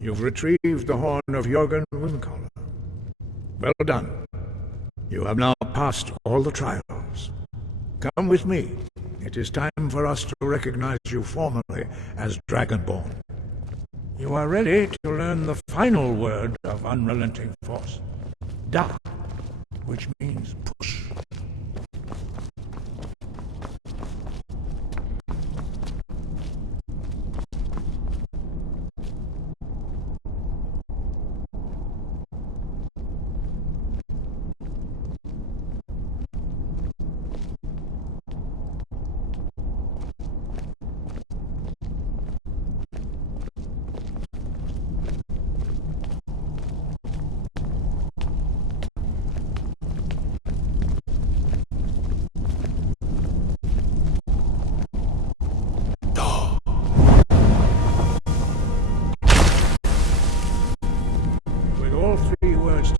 You've retrieved the horn of Jürgen Windcaller. Well done. You have now passed all the trials. Come with me. It is time for us to recognize you formally as Dragonborn. You are ready to learn the final word of Unrelenting Force. Da, which means push.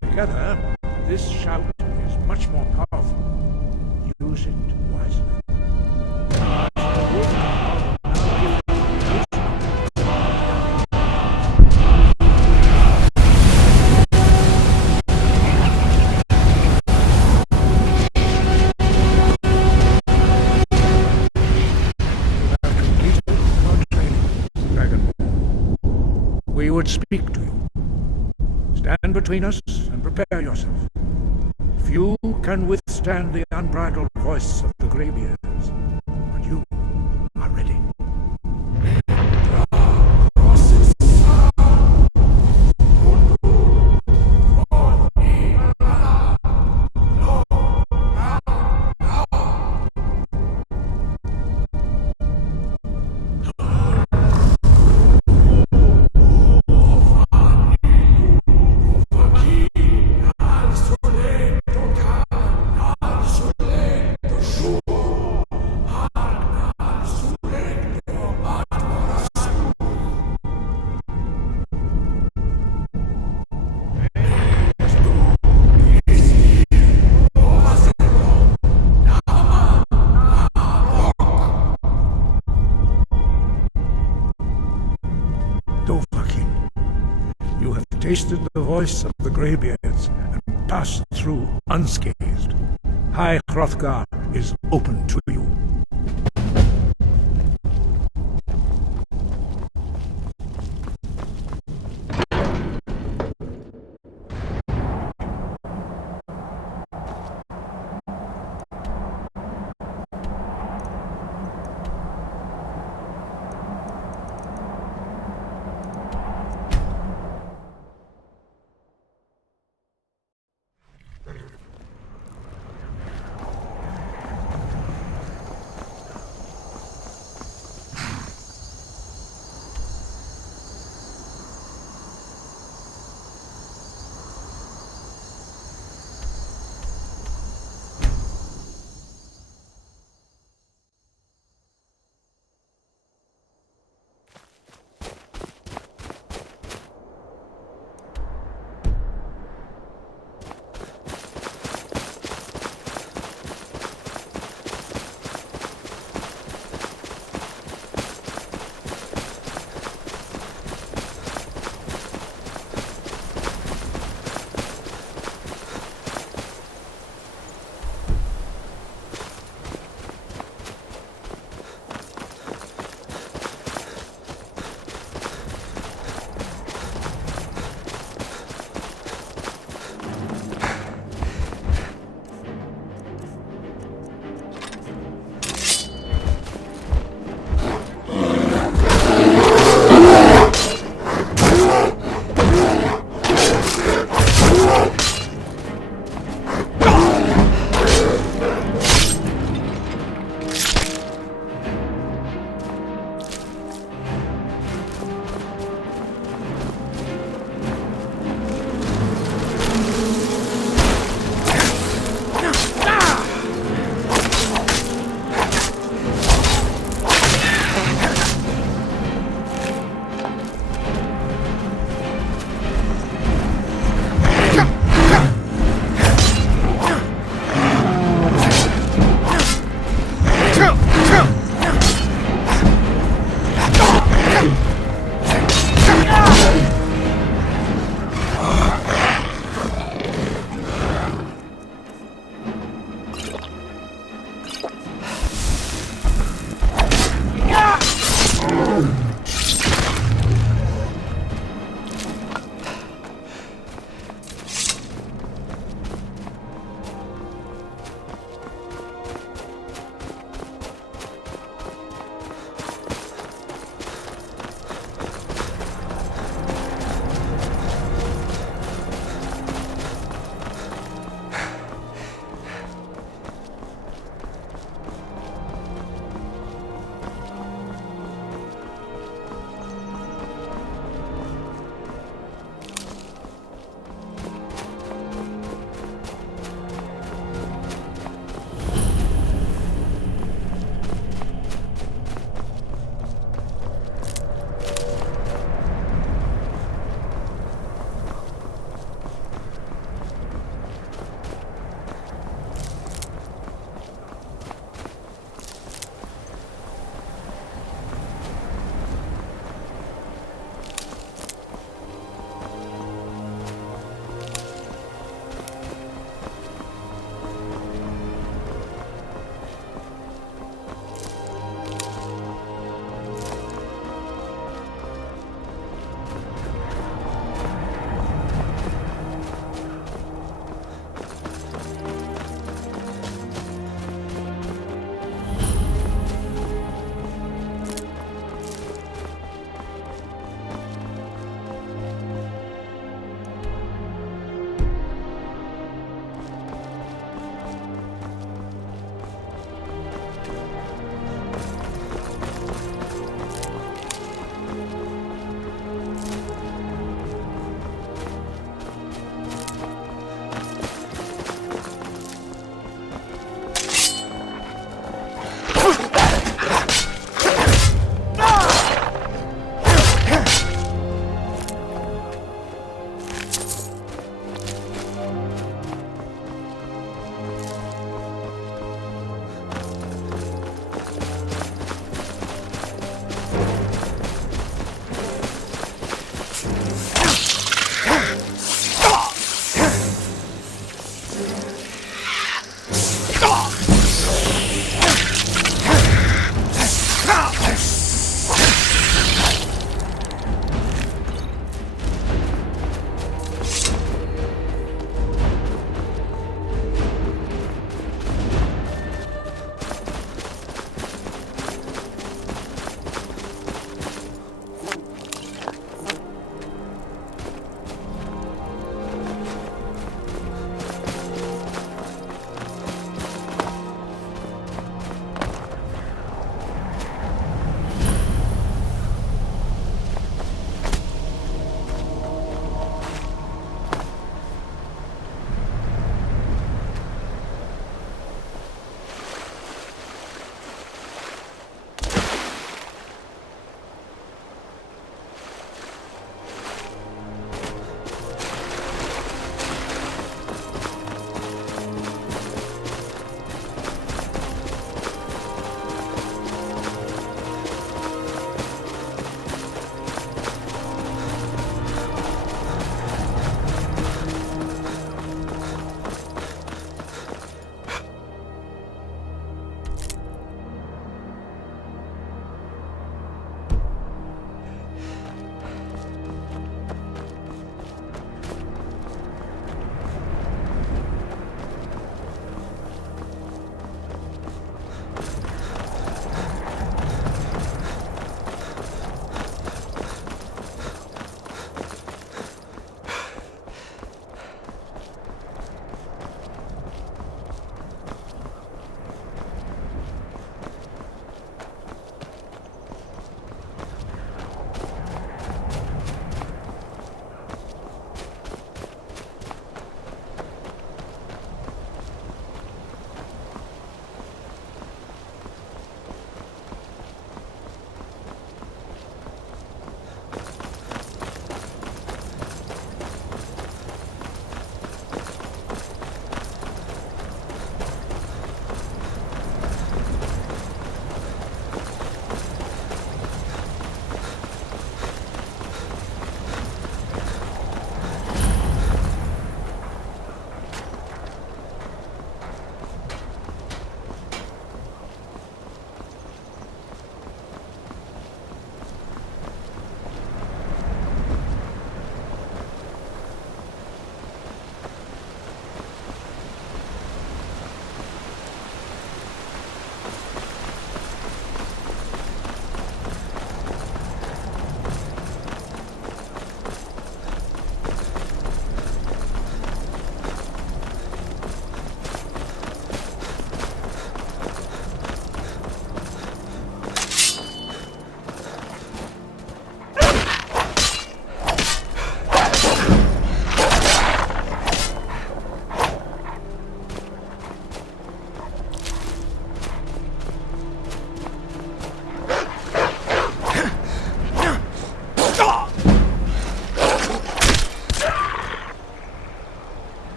Together, this shout is much more powerful. Use it wisely. We would speak to you. Stand between us and prepare yourself. Few can withstand the unbridled voice of the Greybeards, but you are ready. Tasted the voice of the Greybeards and passed through unscathed. High Hrothgar is open to you.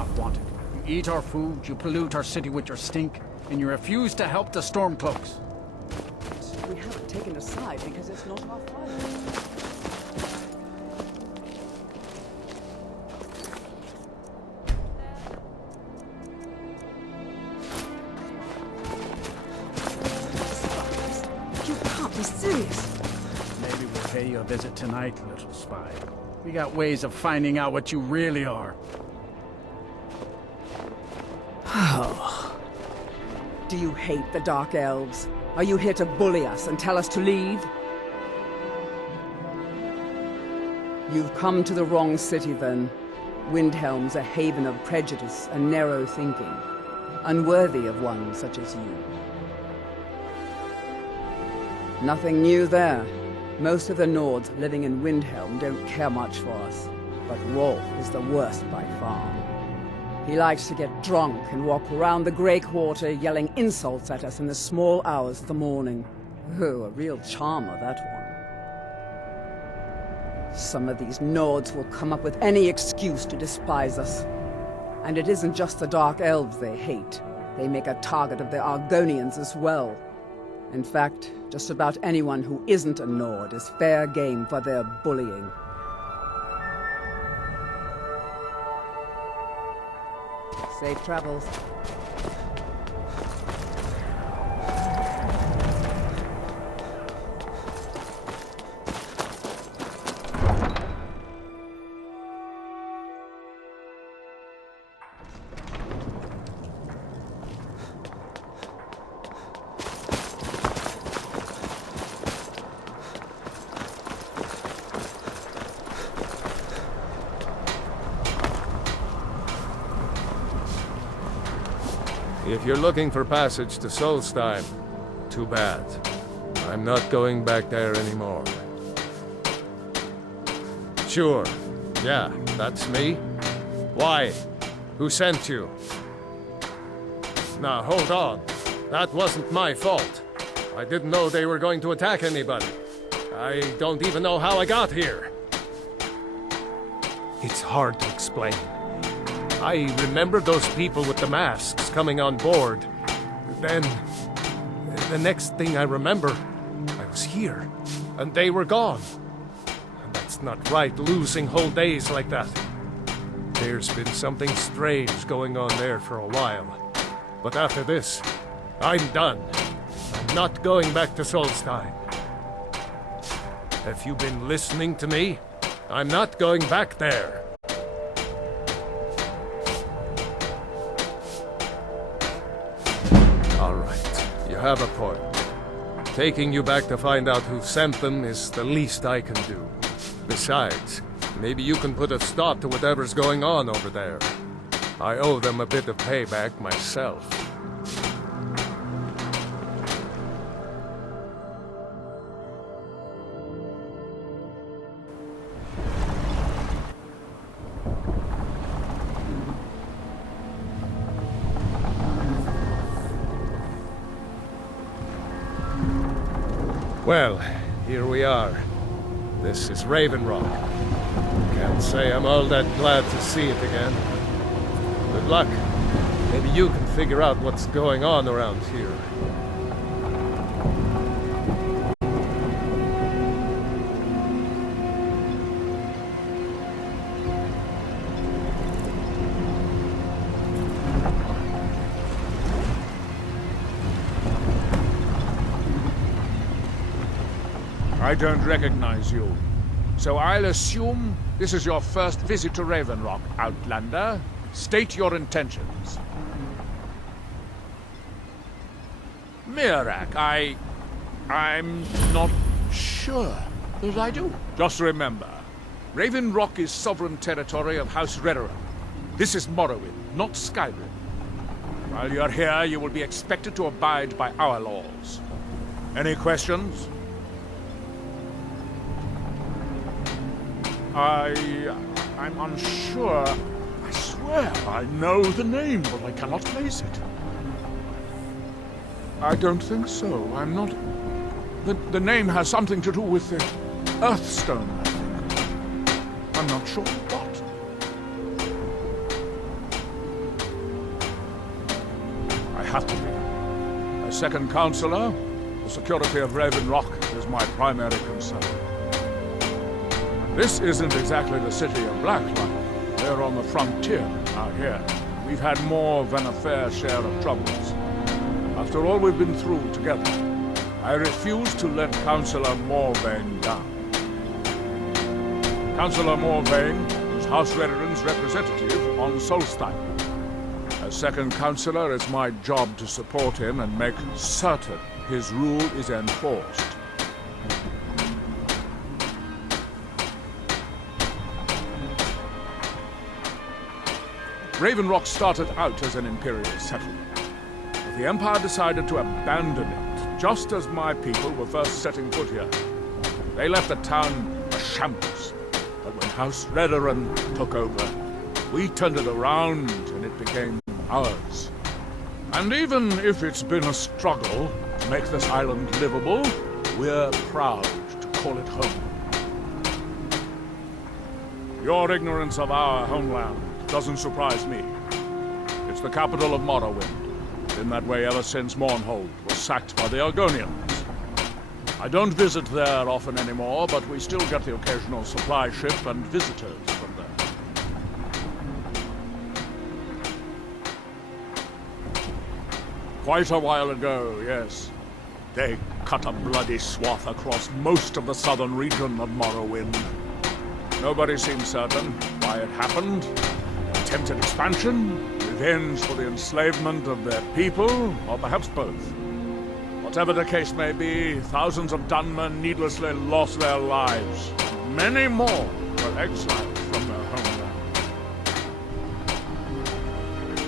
not wanted. You eat our food, you pollute our city with your stink, and you refuse to help the Stormcloaks. We haven't taken a side because it's not our fight. You can't be serious. Maybe we'll pay you a visit tonight, little spy. We got ways of finding out what you really are. Oh. Do you hate the Dark Elves? Are you here to bully us and tell us to leave? You've come to the wrong city, then. Windhelm's a haven of prejudice and narrow thinking, unworthy of one such as you. Nothing new there. Most of the Nords living in Windhelm don't care much for us, but Rolf is the worst by far. He likes to get drunk and walk around the Grey Quarter yelling insults at us in the small hours of the morning. Oh, a real charmer, that one. Some of these Nords will come up with any excuse to despise us. And it isn't just the Dark Elves they hate. They make a target of the Argonians as well. In fact, just about anyone who isn't a Nord is fair game for their bullying. Safe travels. If you're looking for passage to Solstheim, too bad. I'm not going back there anymore. Sure. Yeah, that's me. Why? Who sent you? Now, hold on. That wasn't my fault. I didn't know they were going to attack anybody. I don't even know how I got here. It's hard to explain. I remember those people with the masks coming on board. Then, the next thing I remember, I was here, and they were gone. And that's not right, losing whole days like that. There's been something strange going on there for a while. But after this, I'm done. I'm not going back to Solstheim. Have you been listening to me? I'm not going back there. You have a point. Taking you back to find out who sent them is the least I can do. Besides, maybe you can put a stop to whatever's going on over there. I owe them a bit of payback myself. Well, here we are. This is Raven Rock. Can't say I'm all that glad to see it again. Good luck. Maybe you can figure out what's going on around here. I don't recognize you. So I'll assume this is your first visit to Raven Rock, Outlander. State your intentions. Mirak, I'm not sure that I do. Just remember, Raven Rock is sovereign territory of House Redoran. This is Morrowind, not Skyrim. While you're here, you will be expected to abide by our laws. Any questions? I'm unsure. I swear I know the name, but I cannot place it. I don't think so. I'm not... The name has something to do with the Earthstone, I think. I'm not sure what. have to be. As second counselor, the security of Raven Rock is my primary concern. This isn't exactly the city of Blacklight. We're on the frontier out here. We've had more than a fair share of troubles. After all we've been through together, I refuse to let Councillor Morvain down. Councillor Morvain is House Redoran's representative on Solstheim. As second councillor, it's my job to support him and make certain his rule is enforced. Raven Rock started out as an Imperial settlement, but the Empire decided to abandon it just as my people were first setting foot here. They left the town a shambles, but when House Redoran took over, we turned it around and it became ours. And even if it's been a struggle to make this island livable, we're proud to call it home. Your ignorance of our homeland doesn't surprise me. It's the capital of Morrowind. Been that way ever since Mournhold was sacked by the Argonians. I don't visit there often anymore, but we still get the occasional supply ship and visitors from there. Quite a while ago, yes. They cut a bloody swath across most of the southern region of Morrowind. Nobody seems certain why it happened. Attempted expansion, revenge for the enslavement of their people, or perhaps both. Whatever the case may be, thousands of Dunmen needlessly lost their lives. Many more were exiled from their homeland.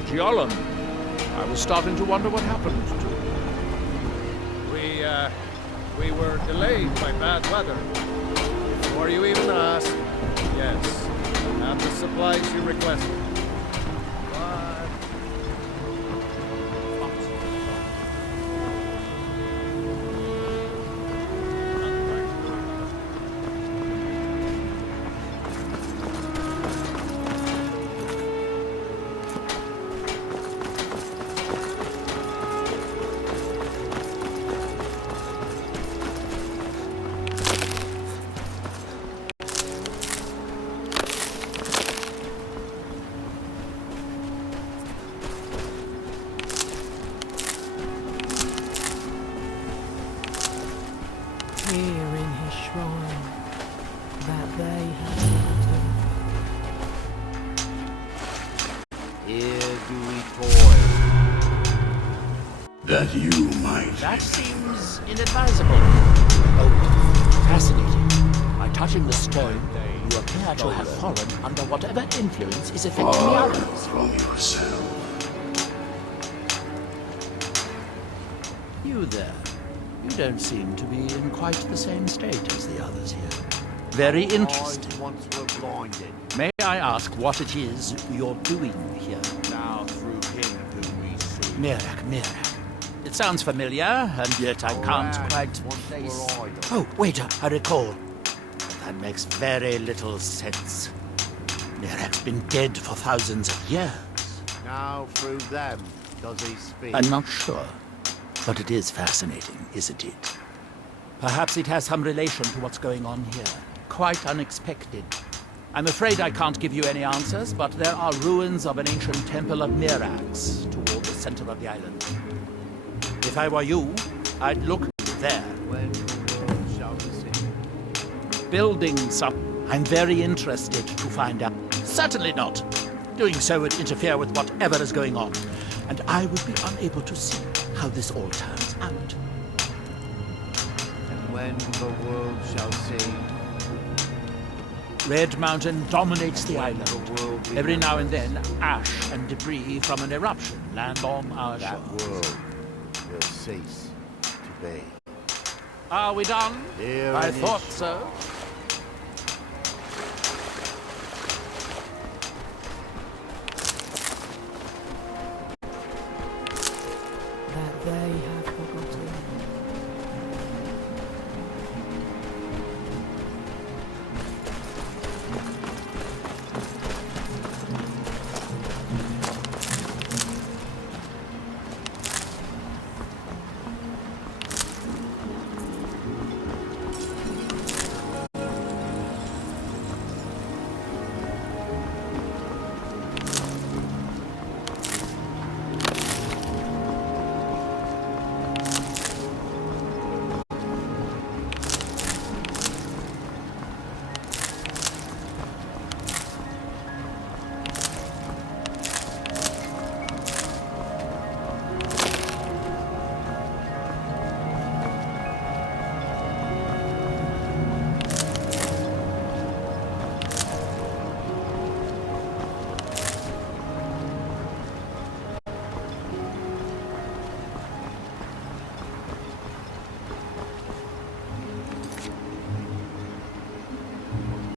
Giallan, I was starting to wonder what happened to him. We were delayed by bad weather. Before you even asked, yes, I have the supplies you requested. Here in his shrine that they have Here do we toil. That you might. That seems inadvisable. Oh, fascinating. By touching the stone, you appear to have fallen under whatever influence is affecting the Far others. from yourself. You there. You don't seem to be in quite the same state as the others here. Very interesting. Once were blinded. May I ask what it is you're doing here? Now through him whom we see. Mirak. It sounds familiar, and yet I can't quite place... Oh, wait, I recall. That makes very little sense. Mirak's been dead for thousands of years. Now through them does he speak. I'm not sure, but it is fascinating, isn't it? Perhaps it has some relation to what's going on here. Quite unexpected. I'm afraid I can't give you any answers, but there are ruins of an ancient temple of Mirax toward the center of the island. If I were you, I'd look there. When the world shall see. Building some. I'm very interested to find out. Certainly not. Doing so would interfere with whatever is going on, and I would be unable to see how this all turns out. And when the world shall see. Red Mountain dominates the island. The world be Every now and then, ash and debris from an eruption land on our that shores. world will cease to be. Are we done? Here I in thought his so. that they